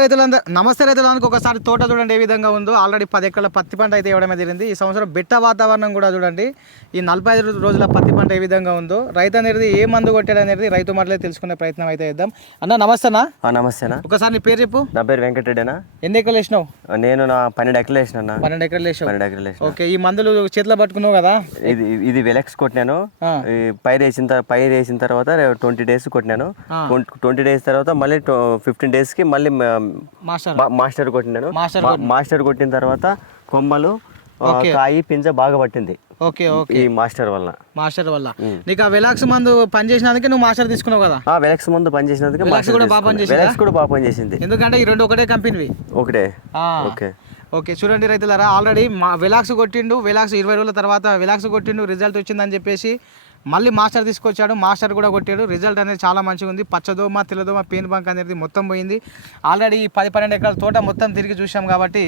నమస్తే రైతులందరికీ ఒకసారి తోట చూడండి ఏ విధంగా ఉందో. ఆల్రెడీ 10 ఎకరాల పత్తి పంట అయితే ఇవ్వడమే జరిగింది. ఈ సంవత్సరం బెట్ట వాతావరణం కూడా చూడండి. ఈ 45 రోజుల పత్తి పంట ఏ విధంగా ఉందో, రైతు అనేది ఏ మందు కొట్టాడు అనేది రైతు మాటలే తెలుసుకునే ప్రయత్నం అయితే చేద్దాం. అన్న నమస్తేనా. నమస్తేనా. ఒకసారి నీ పేరు చెప్పు. నా పేరు వెంకటరెడ్డినా. ఎన్ని ఎకరాలు వేసినావు? నేను 12 ఎకరాలు వేసిన. 12 ఎకరాలు వేసావు. 12 ఎకరాలు వేసిన. ఓకే, ఈ మందులు చేతిలో పట్టుకున్నావు కదా. ఇది వెలెక్స్ కొట్టినాను. పైరు వేసిన తర్వాత 20 డేస్ కొట్టినాను. 20 డేస్ తర్వాత మళ్ళీ 15 డేస్ కి మళ్ళీ మాస్టర్ కొట్టినాను. మాస్టర్ కొట్టిన తర్వాత కొమ్మలు కాయి పింజ బాగా పట్టింది. ఓకే ఓకే, ఈ మాస్టర్ వల్ల నీకు ఆ వెలాక్స్ మందు పనిచేసినందుకే నువ్వు మాస్టర్ తీసుకున్నావు కదా. వెలక్స్ మందు పనిచేసినందుకే వెలక్స్ కూడా బాగా పనిచేసింది. ఎందుకంటే ఈ రెండు ఒకటే కంపెనీ. ఒకటే. ఓకే ఓకే, చూడండి రైతులారా, ఆల్రెడీ వెలాక్స్ కొట్టిండు. వెలాక్స్ 20 రోజుల తర్వాత వెలాక్స్ కొట్టిండు, రిజల్ట్ వచ్చిందని చెప్పేసి మళ్ళీ మాస్టర్ తీసుకొచ్చాడు. మాస్టర్ కూడా కొట్టాడు. రిజల్ట్ అనేది చాలా మంచిగా ఉంది. పచ్చదోమ తెల్లదోమ పెయిన్ బంక్ అనేది మొత్తం పోయింది. ఆల్రెడీ 10-12 ఎకరాల తోట మొత్తం తిరిగి చూసాం కాబట్టి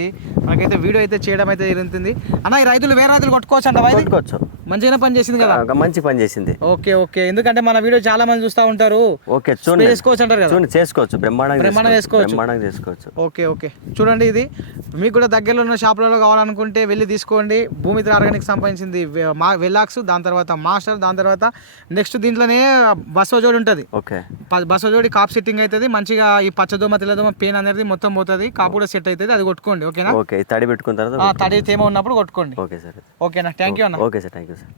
మనకైతే వీడియో అయితే చేయడం అయితే జరుగుతుంది. అన్న ఈ రైతులు వేరే రైతులు కొట్టుకోవచ్చు అంట. కొట్టుకోవచ్చు, మంచిగానే పని చేసింది కదా. మంచి పని చేసింది. ఓకే ఓకే, ఎందుకంటే మన వీడియో చాలా మంది చూస్తూ ఉంటారు. ఓకే, చూడండి చేసుకోవచ్చు అంటారు కదా. చేసుకోవచ్చు, బ్రహ్మాండంగా చేసుకోవచ్చు. ఓకే ఓకే, చూడండి ఇది మీకు కూడా దగ్గరలో ఉన్న షాపులలో కావాలనుకుంటే వెళ్ళి తీసుకోండి. భూమిత్ర ఆర్గానిక్ సంబంధించింది వెలాక్స్, దాని తర్వాత మాస్టర్, దాని తర్వాత నెక్స్ట్ దీంట్లోనే బసవజోడి ఉంటుంది. ఓకే, బసవజోడి కాప్ సెట్టింగ్ అవుతుంది మంచిగా. ఈ పచ్చదోమ తెల్లదోమ పెయిన్ అనేది మొత్తం పోతుంది. కాపు కూడా సెట్ అవుతుంది, అది కొట్టుకోండి. ఓకేనా. ఓకే, తడి పెట్టుకున్న తర్వాత తడి తేమ ఉన్నప్పుడు కొట్టుకోండి. Okay sir. ఓకేనా, థ్యాంక్ యూ అన్న. Okay sir, thank you sir.